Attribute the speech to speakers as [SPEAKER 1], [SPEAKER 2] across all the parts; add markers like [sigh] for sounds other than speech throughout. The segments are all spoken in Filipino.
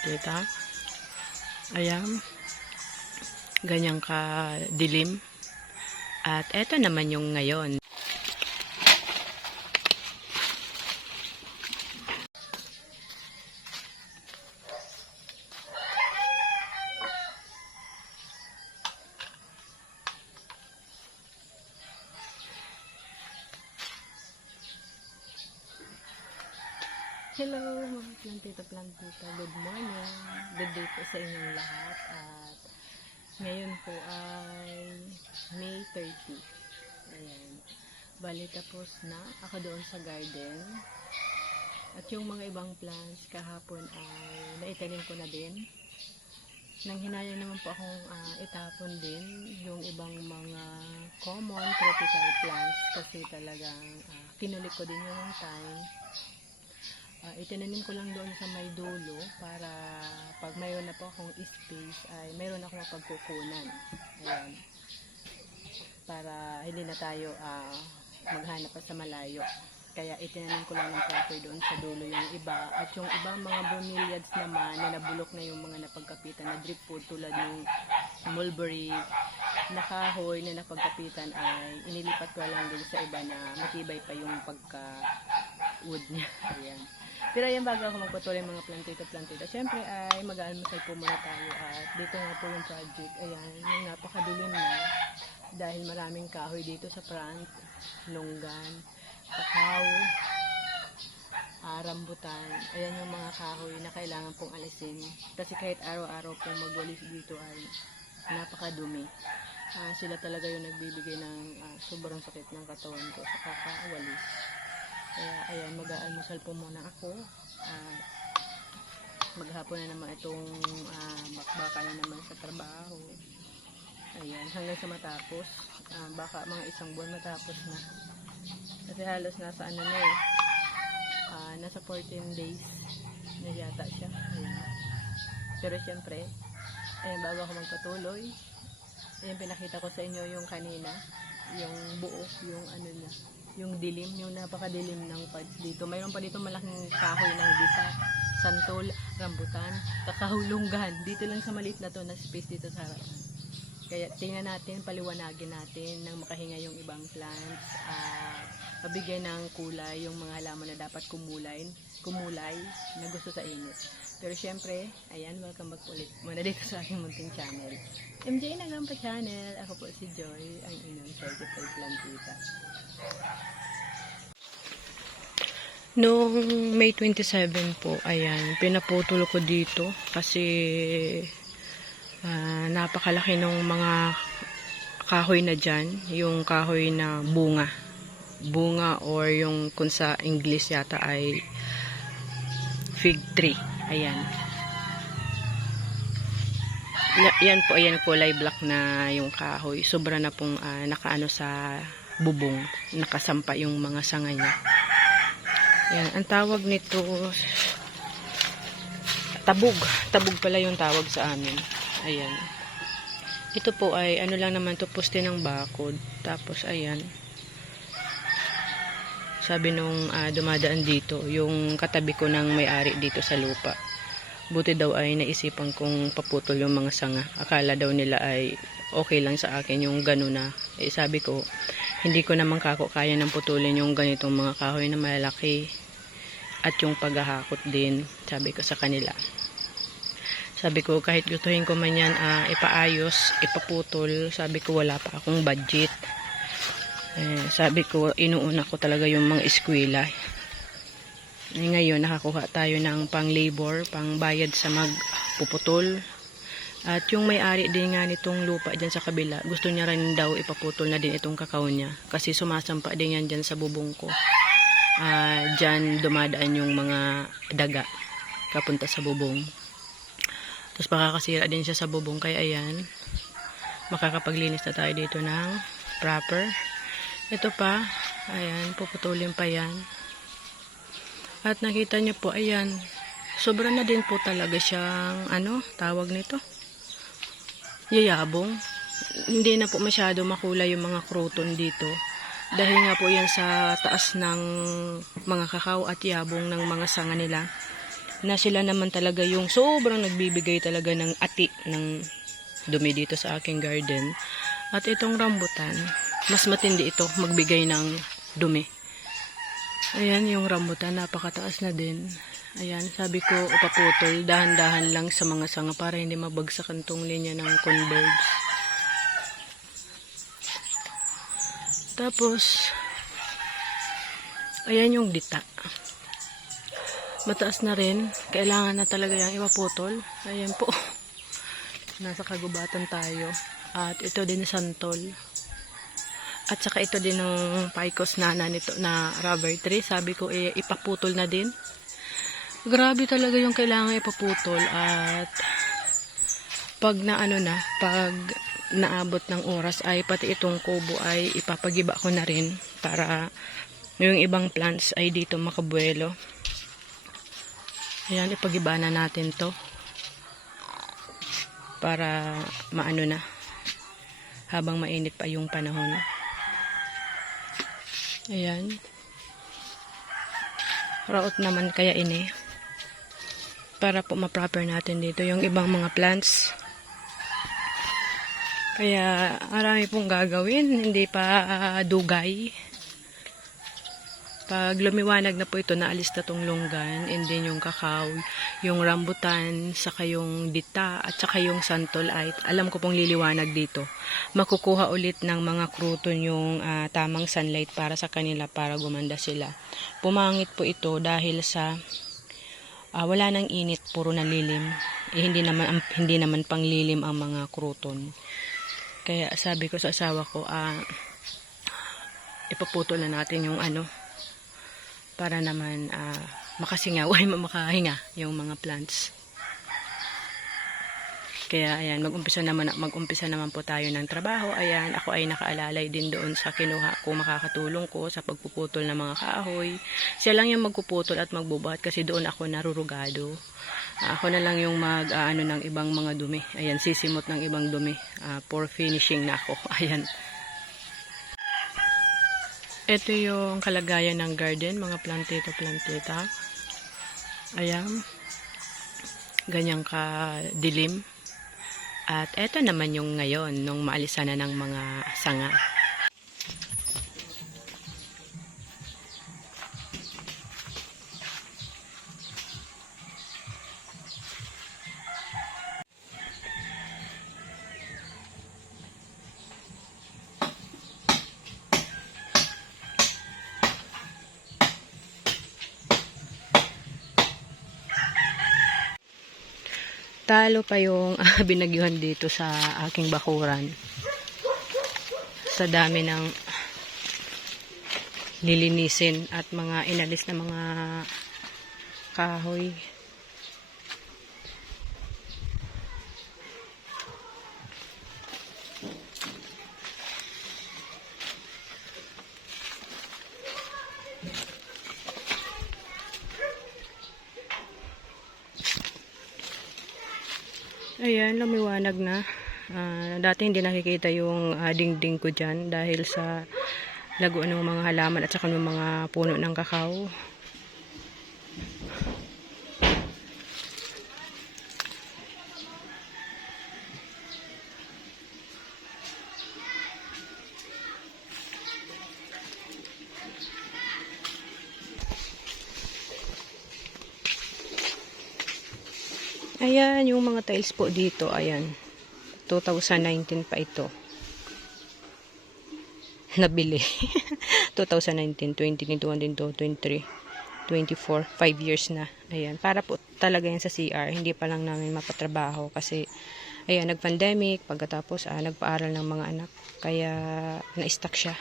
[SPEAKER 1] nakikita. Ayan. Ganyang ka dilim. At eto naman yung ngayon. Hello, mga plantita plantita. Good morning. Good day po sa inyong lahat. At ngayon po ay May 30. Ayan. Bali tapos na ako doon sa garden. At yung mga ibang plants kahapon ay naitanim ko na din. Nang hinayang naman po akong ah, itapon din yung ibang mga common tropical plants kasi talagang ah, kinulit ko din yung time Ah, itinanim ko lang doon sa may dulo para pag mayroon na po akong space ay mayroon akong pagkukunan. Ayan. Para hindi na tayo ah, maghanap sa malayo. Kaya itinanim ko lang ng proper doon sa dulo yung iba. At yung iba mga bromeliads naman na nabulok na yung mga napagkapitan na drip food tulad ng mulberry na kahoy na napagkapitan ay inilipat ko lang din sa iba na matibay pa yung pagka wood niya. [laughs] Ayan. Pero ayan bago ako magpatuloy mga plantito-plantito. Siyempre ay mag-aalmusal po muna tayo at dito nga po yung project. Ayan, yung napakadilim na dahil maraming kahoy dito sa front, lunggan, kakao, ah, rambutan. Ayan yung mga kahoy na kailangan pong alisin. Kasi kahit araw-araw pong magwalis dito ay napakadumi. Ah, sila talaga yung nagbibigay ng ah, sobrang sakit ng katawan ko sa kakawalis. Kaya ayan, mag-aalmusal po muna ako. Ah, maghapon na naman itong ah, bakbaka na naman sa trabaho. Ayan, hanggang sa matapos. Ah, baka mga isang buwan matapos na. Kasi halos nasa ano na eh. ah, nasa 14 days na yata siya. Ayan. Pero syempre, ayan, bago ako magpatuloy, ayan, pinakita ko sa inyo yung kanina, yung buo, yung ano niya, yung dilim, yung napakadilim ng parts dito. Mayroon pa dito malaking kahoy ng dita, santol, rambutan, kakahulunggan. Dito lang sa maliit na to na space dito sa. Kaya tingnan natin, paliwanagin natin nang makahinga yung ibang plants at mabigay ng kulay yung mga halaman na dapat kumulay, kumulay na gusto sa init. Pero syempre, ayan, welcome back ulit muna dito sa aking munting channel. MJ na pa channel. Ako po si Joy, ang inyong certified plantita. Noong May 27 po, ayan, pinaputol ko dito kasi ah, napakalaki ng mga kahoy na dyan, yung kahoy na bunga. Bunga or yung kung sa English yata ay fig tree. Ayan. Ya- Yan po, ayan kulay black na yung kahoy. Sobra na pong ah, nakaano sa bubong. Nakasampa yung mga sanga niya. Yan, ang tawag nito tabog. Tabog pala yung tawag sa amin. Ayan. Ito po ay ano lang naman to poste ng bakod. Tapos ayan. Sabi nung ah, dumadaan dito, yung katabi ko ng may-ari dito sa lupa. Buti daw ay naisipan kong paputol yung mga sanga. Akala daw nila ay okay lang sa akin yung gano'n na. Eh, sabi ko, hindi ko naman kako kaya ng putulin yung ganitong mga kahoy na malalaki. At yung paghahakot din, sabi ko sa kanila. Sabi ko, kahit gustuhin ko man yan ah, ipaayos, ipaputol, sabi ko wala pa akong budget. Eh, sabi ko, inuuna ko talaga yung mga eskwela. Eh, ngayon, nakakuha tayo ng pang-labor, pang-bayad sa magpuputol. At yung may-ari din nga nitong lupa dyan sa kabila, gusto niya rin daw ipaputol na din itong kakao niya. Kasi sumasampa din yan dyan sa bubong ko. Ah, dyan dumadaan yung mga daga kapunta sa bubong. Tapos makakasira din siya sa bubong. Kaya ayan, makakapaglinis na tayo dito ng proper. Ito pa, ayan, puputulin pa yan. At nakita niyo po, ayan, sobra na din po talaga siyang, ano, tawag nito, yayabong. Hindi na po masyado makulay yung mga kruton dito. Dahil nga po yan sa taas ng mga kakao at yabong ng mga sanga nila. na sila naman talaga yung sobrang nagbibigay talaga ng ati ng dumi dito sa aking garden. At itong rambutan, mas matindi ito magbigay ng dumi. Ayan yung rambutan, napakataas na din. Ayan, sabi ko ipaputol, dahan-dahan lang sa mga sanga para hindi mabagsak ang tong linya ng converge. Tapos, ayan yung dita. Mataas na rin. Kailangan na talaga yung ipaputol. Ayan po. [laughs] Nasa kagubatan tayo. At ito din santol. At saka ito din ng paikos na na nito na rubber tree. Sabi ko eh, ipaputol na din. Grabe talaga yung kailangan ipaputol at pag na ano na, pag naabot ng oras ay pati itong kubo ay ipapagiba ko na rin para yung ibang plants ay dito makabuelo. Ayan, ipagiba na natin to para maano na habang mainit pa yung panahon. Ayan. Raot naman kaya ini para po ma-proper natin dito yung ibang mga plants. Kaya marami pong gagawin, hindi pa ah, dugay. Pag lumiwanag na po ito, naalis na tong lunggan, and then yung kakao, yung rambutan, saka yung dita, at saka yung santol ay, alam ko pong liliwanag dito. Makukuha ulit ng mga kruton yung ah, tamang sunlight para sa kanila, para gumanda sila. Pumangit po ito dahil sa ah, wala nang init, puro na lilim. Eh, hindi naman ang- hindi naman panglilim ang mga kruton. Kaya sabi ko sa asawa ko, ah, ipaputol na natin yung ano, para naman ah, makasingaw [laughs] ay makahinga yung mga plants. Kaya ayan, mag-umpisa naman mag-umpisa naman po tayo ng trabaho. Ayan, ako ay nakaalalay din doon sa kinuha ko makakatulong ko sa pagpuputol ng mga kahoy. Siya lang yung magpuputol at magbubuhat kasi doon ako narurugado. Ah, ako na lang yung mag ah, ano ng ibang mga dumi. Ayan, sisimot ng ibang dumi ah, for finishing na ako. [laughs] Ayan. Ito yung kalagayan ng garden, mga plantita, plantita. Ayan. Ganyang ka-dilim. At ito naman yung ngayon, nung maalisan na ng mga sanga. Talo pa yung ah, [laughs] binagyuhan dito sa aking bakuran. Sa dami ng lilinisin at mga inalis na mga kahoy. Ayan, lumiwanag na. Ah, dati hindi nakikita yung ah, dingding ko dyan dahil sa laguan ng mga halaman at saka ng mga puno ng kakao. Ayan, yung mga tiles po dito, ayan. 2019 pa ito. [laughs] Nabili. 2019, 2021, 2023, 24, 5 years na. Ayan, para po talaga yan sa CR. Hindi pa lang namin mapatrabaho kasi ayan, nag-pandemic, pagkatapos ah, nagpaaral ng mga anak. Kaya na-stuck siya.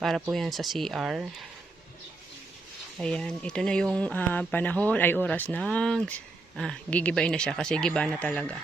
[SPEAKER 1] Para po yan sa CR. Ayan, ito na yung ah, panahon ay oras ng ah, gigibain na siya kasi giba na talaga.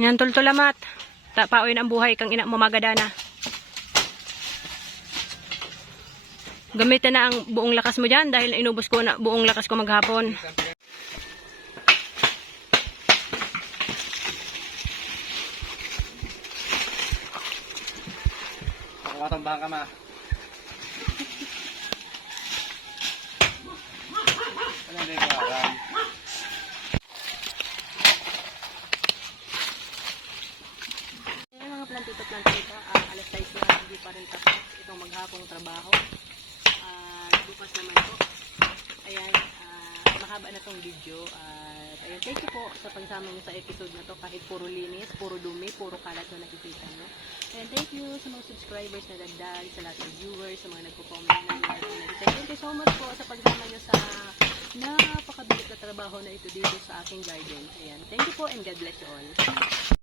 [SPEAKER 2] Yan, tultulamat. Tapaoy ang buhay kang ina mamagadana. Gamitin na ang buong lakas mo dyan dahil inubos ko na buong lakas ko maghapon.
[SPEAKER 3] Pakawatang bangka ma. Ano hindi ko alam?
[SPEAKER 1] Ayan mga plantito plantito, uh, alas 6 na hindi pa rin tapos itong maghapong trabaho. At bukas naman po. Ayan, ah, mahaba na tong video. At ayun, thank you po sa pagsama niyo sa episode na to kahit puro linis, puro dumi, puro kalat na nakikita niyo. And thank you sa mga subscribers na dagdag, sa lahat ng viewers, sa mga nagpo-comment na nag Thank you so much po sa pagsama niyo sa napakabilis na trabaho na ito dito sa aking garden. Ayan, thank you po and God bless you all.